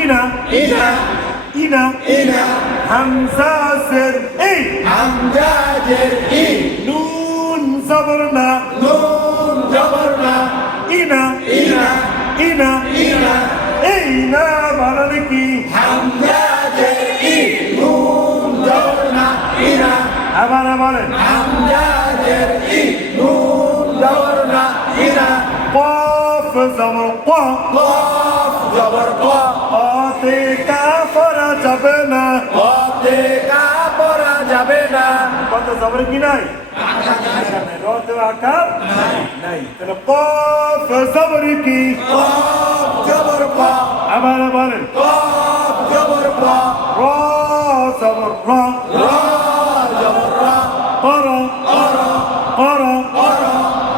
ইনা ইনা ইনা ইনা হামজা জের ই হামজা জের ই নুন জবর না নুন জবর না ইনা ইনা ইনা ইনা এই না বানান কি হামজা জের ই নুন জবর না ইনা আবার বলেন হামজা জের ই নুন জবর না ইনা কফ জবর ক কফ জবর ক অতে কাফ করা যাবে না কতে কা পড়া যাবে না কত জবর কি নাই রত আকার নাই তাহলে কফ জবর কি কফ জবর ক আবার বলেন কফ জবর ক র জবর র র জবর র কর অর কর অর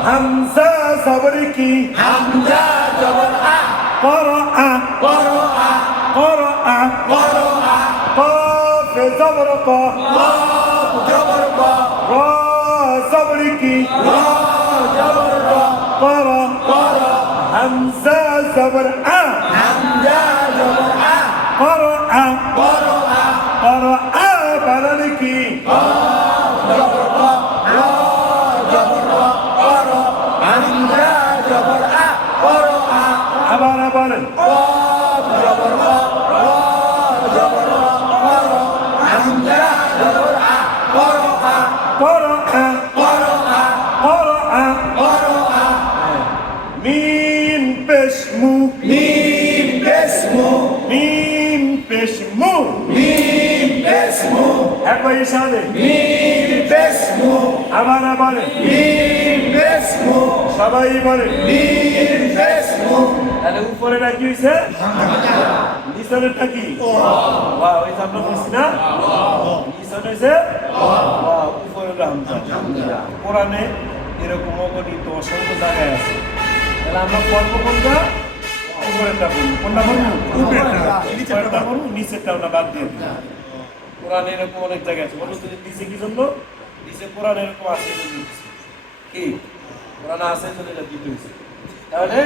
হামজা জবর কি হামজা জবর আ কর আ কর আ কর আ কর আ কফ জবর ক কফ জবর ক র জবর কি র জবর র কর কর হামজা জবর আ হামজা জবর আ কর আ কর আ কর আ বানান কি জবর ক র জবর র কর হামজা জবর আ কর আ আবার বলেন কফ জবর ক র জবর র কর হামজা জবর আ কর আ কর আ কর আ কর আ কর আ মিম পেশ মু মিম পেশ মু মিম পেশ মু মিম পেশ মু একই সাথে মিম পেশ মু আবার বলেন মিম পেশ মু সবাই বলেন মিম পেশ মু তাহলে উপরেটা কি হয়েছে নিচনেরটা কি ওয়া ওই যে আমরা বলছি না নিচন হয়েছে ওয়া উপরের হামজা কোরআনে এরকম অগণিত অসংখ্য জায়গায় আছে তাহলে আমরা পড়ব কোনটা উপরেরটা বলবো কোনটা বলবো উপরেরটা বলবো নিচেরটা আমরা বাদ দিয়ে দিই কোরআনে এরকম অনেক জায়গা আছে বলো তো নিচে কি জন্য নিচে কোরআন এরকম আছে কি কোরআন আছে জন্য এটা দিতে হয়েছে তাহলে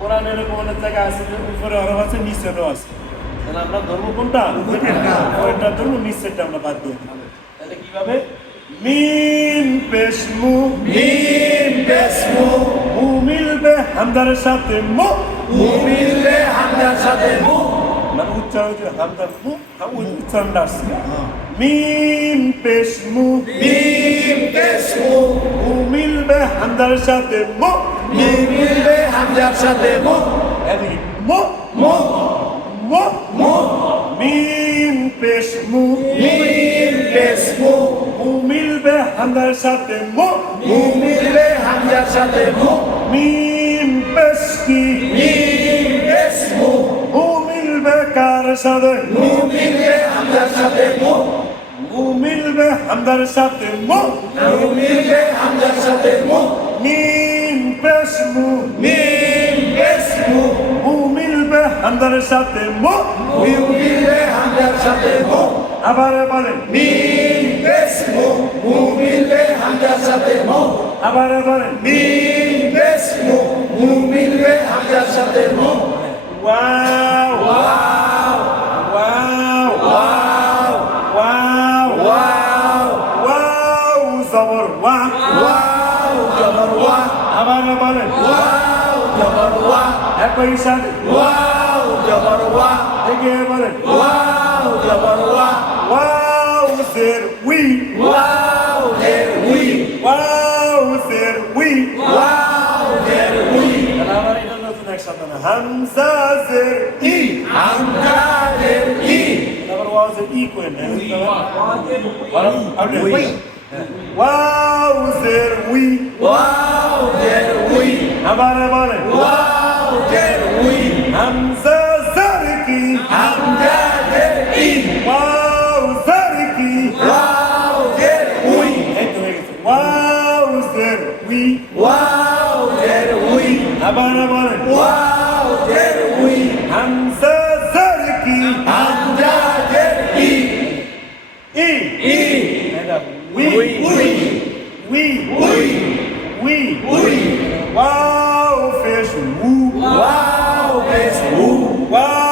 কোরআন এরকম অনেক জায়গা আছে যে উপরে হরফ আছে নিচেরও আছে তাহলে আমরা ধরবো কোনটা উপরেরটা ধরবো নিচেরটা আমরা বাদ দিয়ে দিই তাহলে কিভাবে মিম পেশ মু মিম পেশ মু মু মিলবে হামদার সাথে মু মু মিলবে হামজার সাথে মু মানে উচ্চারণ যে হামদার মু উচ্চারণটা আসছে মিম পেশ মু মিম পেশ মু মু মিলবে হামদার সাথে মু মিম মিলবে হামজার সাথে মু এদিকে মু মু মু মু মিম পেশ মু মিম পেশ মু মু মিলবে হামদার সাথে মু মু মিলবে হামজার সাথে মু মিম পেশ কি মিম পেশ মু মু মিলবে কার সাথে মু মিলবে হামজার সাথে মু মু মিলবে হামদার সাথে মু মু মিলবে হামজার সাথে মু মিম পেশ মু মিম পেশ মু মু মিলবে হামদার সাথে মু মু মিলবে হামজার সাথে মু আবার বলেন মিম পেশ মু মু মিলবে হামজার সাথে মু আবার বলেন মিম পেশ মু মু মিলবে হামজার সাথে মু wow wow wow wow wow wow wow জবর ওয়া ওয়াও জবর ওয়া আবার বলেন ওয়াও জবর ওয়া একই সাথে ওয়াও জবর ওয়া থেকে বলেন ওয়াও জবর ওয়া ওয়াও জের we wow there we wow জের উই ওয়াও দের উই তাহলে আবার এটা নতুন একসাথে না হামজা জের ই হামজা দের ই আবার ওয়াও জের ই কই না ওয়াও জের উই ওয়াও দের উই আবার বলেন ওয়াও দের উই হামজা জের কি হামজা দের ই ওয়াও জের কি ওয়াও দের উই এই তো হয়ে গেছে ওয়াও জের উই ওয়াও দের উই আবার বলেন ওয়াও দের উই হামজা জের কি হামজা দের ই ই ই এটা উই উই উই উই উই উই উই ওয়াও ফেশ উ ওয়াও পেশ উ ওয়াও